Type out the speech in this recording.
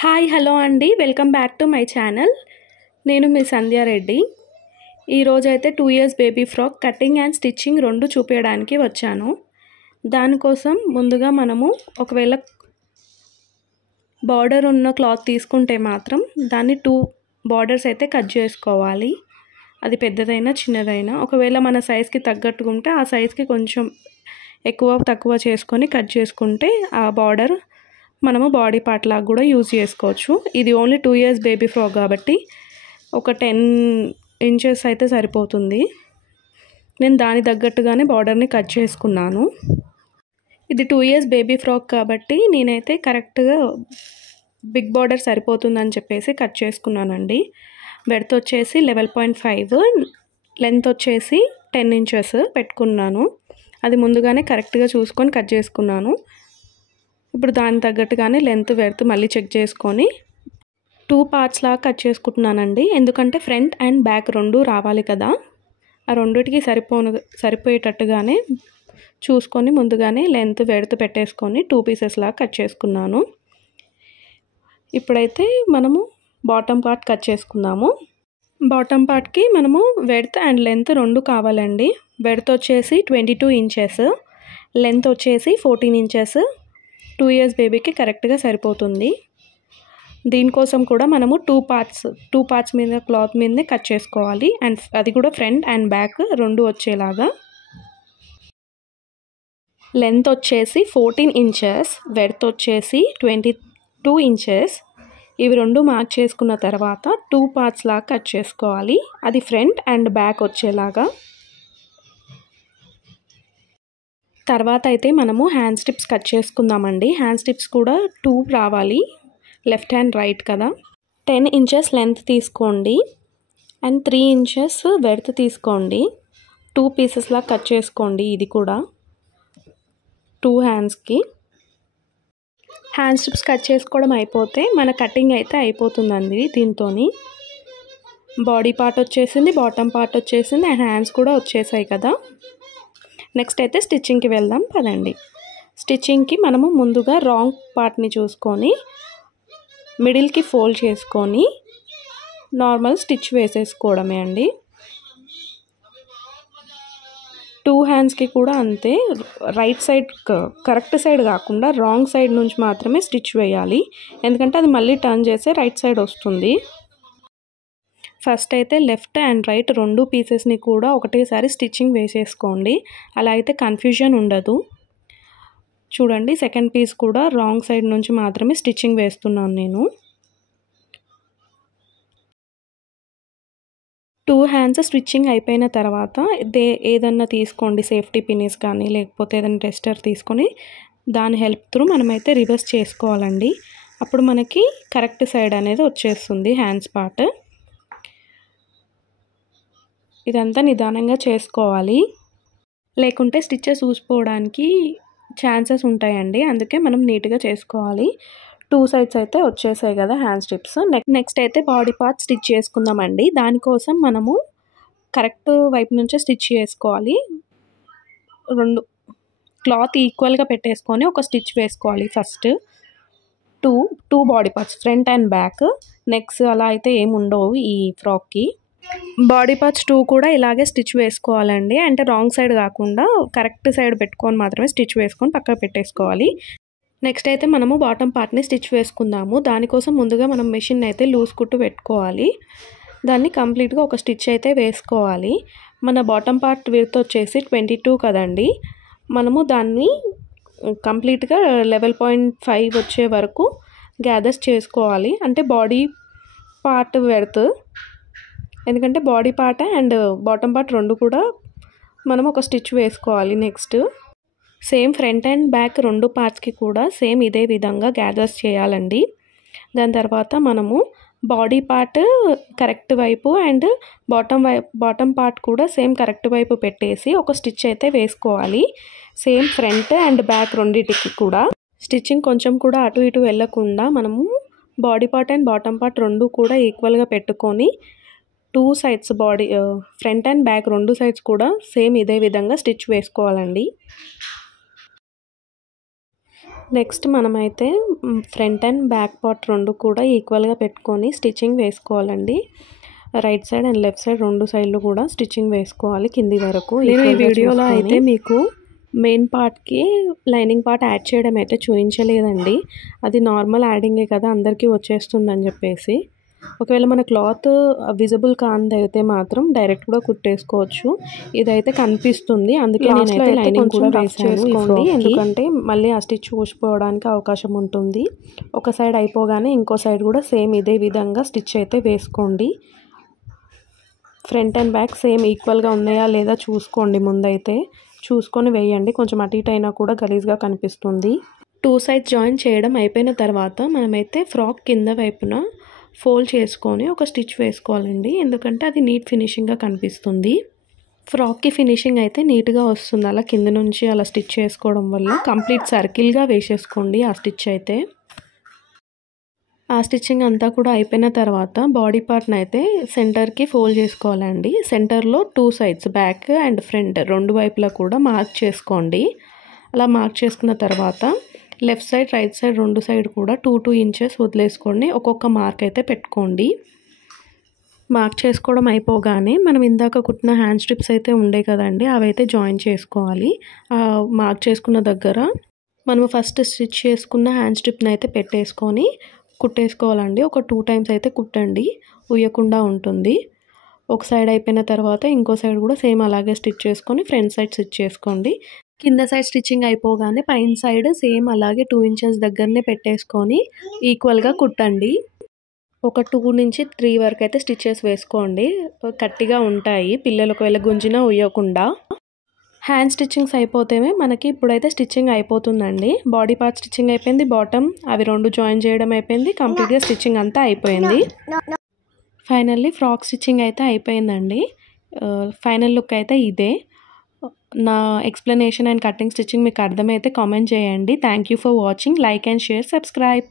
Hi hello అండి, welcome back to my channel. నేను మీ సంధ్యారెడ్డి. ఈరోజైతే 2 years baby frock cutting and stitching రెండు చూపించడానికి వచ్చాను. దానికోసం ముందుగా మనము ఒకవేళ బార్డర్ ఉన్న క్లాత్ తీసుకుంటే మాత్రం దాన్ని 2 బార్డర్స్ అయితే కట్ చేసుకోవాలి. అది పెద్దదైనా చిన్నదైనా ఒకవేళ మన సైజ్కి తగ్గట్టుగా ఉంటే ఆ సైజ్కి కొంచెం ఎక్కువ తక్కువ చేసుకొని కట్ చేసుకుంటే ఆ బార్డర్ మనము బాడీ పార్ట్ లాగా కూడా యూజ్ చేసుకోవచ్చు. ఇది ఓన్లీ 2 ఇయర్స్ బేబీ ఫ్రాక్ కాబట్టి ఒక 10 ఇంచెస్ అయితే సరిపోతుంది. నేను దాని తగ్గట్టుగానే బార్డర్ని కట్ చేసుకున్నాను. ఇది 2 ఇయర్స్ బేబీ ఫ్రాక్ కాబట్టి నేనైతే కరెక్ట్గా బిగ్ బార్డర్ సరిపోతుందని చెప్పేసి కట్ చేసుకున్నానండి. బెడ్త్ వచ్చేసి 11.5, లెంత్ వచ్చేసి 10 ఇంచెస్ పెట్టుకున్నాను. అది ముందుగానే కరెక్ట్గా చూసుకొని కట్ చేసుకున్నాను. ఇప్పుడు దానికి తగ్గట్టుగానే లెంత్ వెడ్త్ మళ్ళీ చెక్ చేసుకొని 2 పార్ట్స్ లాగా కట్ చేసుకుంటున్నానండి. ఎందుకంటే ఫ్రంట్ అండ్ బ్యాక్ రెండు రావాలి కదా, ఆ రెండిటికి సరిపోయేటట్టుగానే చూసుకొని ముందుగానే లెంత్ వెడ్త్ పెట్టేసుకొని 2 పీసెస్ లాగా కట్ చేసుకున్నాను. ఇప్పుడైతే మనము బాటమ్ పార్ట్ కట్ చేసుకుందాము. బాటమ్ పార్ట్కి మనము వెడ్త్ అండ్ లెంత్ రెండు కావాలండి. వెడ్త్ వచ్చేసి 22 ఇంచెస్, లెంత్ వచ్చేసి 14 ఇంచెస్. 2 ఇయర్స్ బేబీకి కరెక్ట్గా సరిపోతుంది. దీనికోసం కూడా మనము 2 పార్ట్స్ మీద క్లాత్ మీదనే కట్ చేసుకోవాలి. అండ్ అది కూడా ఫ్రంట్ అండ్ బ్యాక్ రెండు వచ్చేలాగా. లెంత్ వచ్చేసి 14 ఇంచెస్, వెడ్త్ వచ్చేసి 22 ఇంచెస్. ఇవి రెండు మార్క్ చేసుకున్న తర్వాత 2 పార్ట్స్ లాగా కట్ చేసుకోవాలి. అది ఫ్రంట్ అండ్ బ్యాక్ వచ్చేలాగా. తర్వాత అయితే మనము హ్యాండ్ స్ట్రిప్స్ కట్ చేసుకుందామండి. హ్యాండ్ స్ట్రిప్స్ కూడా 2 రావాలి, లెఫ్ట్ హ్యాండ్ రైట్ కదా. 10 ఇంచెస్ లెంత్ తీసుకోండి అండ్ 3 ఇంచెస్ వెడ్త్ తీసుకోండి. 2 పీసెస్లా కట్ చేసుకోండి. ఇది కూడా 2 హ్యాండ్స్కి. హ్యాండ్ స్ట్రిప్స్ కట్ చేసుకోవడం అయిపోతే మన కటింగ్ అయితే అయిపోతుందండి. దీంతో బాడీ పార్ట్ వచ్చేసింది, బాటమ్ పార్ట్ వచ్చేసింది అండ్ హ్యాండ్స్ కూడా వచ్చేసాయి కదా. నెక్స్ట్ అయితే స్టిచ్చింగ్కి వెళ్దాం పదండి. స్టిచ్చింగ్కి మనము ముందుగా రాంగ్ పార్ట్ని చూసుకొని మిడిల్కి ఫోల్డ్ చేసుకొని నార్మల్ స్టిచ్ వేసేసుకోవడమే అండి. 2 హ్యాండ్స్కి కూడా అంతే. రైట్ సైడ్ కరెక్ట్ సైడ్ కాకుండా రాంగ్ సైడ్ నుంచి మాత్రమే స్టిచ్ వేయాలి, ఎందుకంటే అది మళ్ళీ టర్న్ చేస్తే రైట్ సైడ్ వస్తుంది. ఫస్ట్ అయితే లెఫ్ట్ అండ్ రైట్ రెండు పీసెస్ని కూడా ఒకటేసారి స్టిచ్చింగ్ వేసేసుకోండి, అలా అయితే కన్ఫ్యూజన్ ఉండదు. చూడండి, సెకండ్ పీస్ కూడా రాంగ్ సైడ్ నుంచి మాత్రమే స్టిచ్చింగ్ వేస్తున్నాను నేను. 2 హ్యాండ్స్ స్టిచ్చింగ్ అయిపోయిన తర్వాత ఏదన్నా తీసుకోండి, సేఫ్టీ పిన్స్ కానీ లేకపోతే ఏదైనా టెస్టర్ తీసుకొని దాని హెల్ప్ త్రూ మనమైతే రివర్స్ చేసుకోవాలండి. అప్పుడు మనకి కరెక్ట్ సైడ్ అనేది వచ్చేస్తుంది హ్యాండ్స్ పార్ట్. ఇదంతా నిదానంగా చేసుకోవాలి, లేకుంటే స్టిచ్చెస్ ఊసిపోవడానికి ఛాన్సెస్ ఉంటాయండి. అందుకే మనం నీట్గా చేసుకోవాలి. 2 సైడ్స్ అయితే వచ్చేసాయి కదా హ్యాండ్ స్ట్రిప్స్. నెక్స్ట్ అయితే బాడీ పార్ట్ స్టిచ్ చేసుకుందామండి. దానికోసం మనము కరెక్ట్ వైపు నుంచే స్టిచ్ చేసుకోవాలి. రెండు క్లాత్ ఈక్వల్గా పెట్టేసుకొని ఒక స్టిచ్ వేసుకోవాలి. First two body parts front and back. Next అలా అయితే ఏమి ఉండవు ఈ ఫ్రాక్కి. బాడీ పార్ట్స్ 2 కూడా ఇలాగే స్టిచ్ వేసుకోవాలండి. అంటే రాంగ్ సైడ్ కాకుండా కరెక్ట్ సైడ్ పెట్టుకొని మాత్రమే స్టిచ్ వేసుకొని పక్కకు పెట్టేసుకోవాలి. నెక్స్ట్ అయితే మనము బాటమ్ పార్ట్ని స్టిచ్ వేసుకుందాము. దానికోసం ముందుగా మనం మెషిన్ అయితే లూజ్ కుట్టు పెట్టుకోవాలి. దాన్ని కంప్లీట్గా ఒక స్టిచ్ అయితే వేసుకోవాలి. మన బాటమ్ పార్ట్ విడ్త్ వచ్చేసి 22 కదండి. మనము దాన్ని కంప్లీట్గా 11.5 వచ్చే వరకు గ్యాదర్స్ చేసుకోవాలి. అంటే బాడీ పార్ట్ విడ్త్, ఎందుకంటే body part and bottom part రెండు కూడా మనం ఒక స్టిచ్ వేసుకోవాలి. Next same front and back రెండు పార్ట్స్కి కూడా సేమ్ ఇదే విధంగా గ్యాదర్స్ చేయాలండి. దాని తర్వాత మనము బాడీ పార్ట్ కరెక్ట్ వైపు అండ్ బాటమ్ పార్ట్ కూడా సేమ్ కరెక్ట్ వైపు పెట్టేసి ఒక స్టిచ్ అయితే వేసుకోవాలి. సేమ్ ఫ్రంట్ అండ్ బ్యాక్ రెండింటికి కూడా స్టిచ్చింగ్ కొంచెం కూడా అటు ఇటు వెళ్ళకుండా మనము body part and bottom part రెండు కూడా ఈక్వల్గా పెట్టుకొని 2 sides body front and back రెండు సైడ్స్ కూడా సేమ్ ఇదే విధంగా స్టిచ్ వేసుకోవాలండి. నెక్స్ట్ మనమైతే ఫ్రంట్ అండ్ బ్యాక్ పార్ట్ రెండు కూడా ఈక్వల్గా పెట్టుకొని స్టిచ్చింగ్ వేసుకోవాలండి. Right side and left side రెండు సైడ్లు కూడా స్టిచ్చింగ్ వేసుకోవాలి కింది వరకు. నేను ఈ వీడియోలో అయితే మీకు మెయిన్ పార్ట్కి లైనింగ్ పార్ట్ యాడ్ చేయడం అయితే చూపించలేదండి. అది నార్మల్ యాడింగే కదా, అందరికీ వచ్చేస్తుందని చెప్పేసి. ఒకవేళ మన క్లాత్ విజిబుల్ కానిదైతే మాత్రం డైరెక్ట్ కూడా కుట్టేసుకోవచ్చు. ఇదైతే కనిపిస్తుంది, అందుకే నేనైతే లైనింగ్ కూడా వేసుకోండి, ఎందుకంటే మళ్ళీ ఆ స్టిచ్ ఊసిపోవడానికి అవకాశం ఉంటుంది. ఒక సైడ్ అయిపోగానే ఇంకో సైడ్ కూడా సేమ్ ఇదే విధంగా స్టిచ్ అయితే వేసుకోండి. ఫ్రంట్ అండ్ బ్యాక్ సేమ్ ఈక్వల్గా ఉన్నాయా లేదా చూసుకోండి, ముందైతే చూసుకొని వేయండి. కొంచెం అటు ఇటు అయినా కూడా గలీజ్గా కనిపిస్తుంది. 2 సైడ్స్ జాయిన్ చేయడం అయిపోయిన తర్వాత మనమైతే ఫ్రాక్ కింద వైపున ఫోల్డ్ చేసుకొని ఒక స్టిచ్ వేసుకోవాలండి, ఎందుకంటే అది నీట్ ఫినిషింగ్గా కనిపిస్తుంది. ఫ్రాక్కి ఫినిషింగ్ అయితే నీట్గా వస్తుంది అలా కింద నుంచి అలా స్టిచ్ చేసుకోవడం వల్ల. కంప్లీట్ సర్కిల్గా వేసేసుకోండి ఆ స్టిచ్ అయితే. ఆ స్టిచ్చింగ్ అంతా కూడా అయిపోయిన తర్వాత బాడీ పార్ట్ని అయితే సెంటర్కి ఫోల్డ్ చేసుకోవాలండి. సెంటర్లో 2 సైడ్స్ బ్యాక్ అండ్ ఫ్రంట్ రెండు వైపులా కూడా మార్క్ చేసుకోండి. అలా మార్క్ చేసుకున్న తర్వాత లెఫ్ట్ సైడ్ రైట్ సైడ్ రెండు సైడ్ కూడా 2 ఇంచెస్ వదిలేసుకోండి. ఒక్కొక్క మార్క్ అయితే పెట్టుకోండి. మార్క్ చేసుకోవడం అయిపోగానే మనం ఇందాక కుట్టిన హ్యాండ్ స్ట్రిప్స్ అయితే ఉండే కదండి, అవైతే జాయిన్ చేసుకోవాలి. మార్క్ చేసుకున్న దగ్గర మనం ఫస్ట్ స్టిచ్ చేసుకున్న హ్యాండ్ స్ట్రిప్ని అయితే పెట్టేసుకొని కుట్టేసుకోవాలండి. ఒక 2 టైమ్స్ అయితే కుట్టండి, ఉయ్యకుండా ఉంటుంది. ఒక సైడ్ అయిపోయిన తర్వాత ఇంకో సైడ్ కూడా సేమ్ అలాగే స్టిచ్ చేసుకొని ఫ్రంట్ సైడ్ స్టిచ్ చేసుకోండి. కింద సైడ్ స్టిచ్చింగ్ అయిపోగానే పైన సైడ్ సేమ్ అలాగే 2 ఇంచెస్ దగ్గరనే పెట్టేసుకొని ఈక్వల్గా కుట్టండి. ఒక 2 నుంచి 3 వరకు అయితే స్టిచెస్ వేసుకోండి, గట్టిగా ఉంటాయి పిల్లలు ఒకవేళ గుంజినా ఉయ్యకుండా. హ్యాండ్ స్టిచ్చింగ్స్ అయిపోతేనే మనకి ఇప్పుడైతే స్టిచ్చింగ్ అయిపోతుందండి. బాడీ పార్ట్ స్టిచ్చింగ్ అయిపోయింది, బాటమ్ అవి రెండు జాయిన్ చేయడం అయిపోయింది, కంప్లీట్గా స్టిచ్చింగ్ అంతా అయిపోయింది. ఫైనల్లీ ఫ్రాక్ స్టిచ్చింగ్ అయితే అయిపోయిందండి. ఫైనల్ లుక్ అయితే ఇదే. నా ఎక్స్ప్లెనేషన్ అండ్ కటింగ్ స్టిచ్చింగ్ మీకు అర్థమైతే కామెంట్ చేయండి. Thank you for watching. Like and share, subscribe.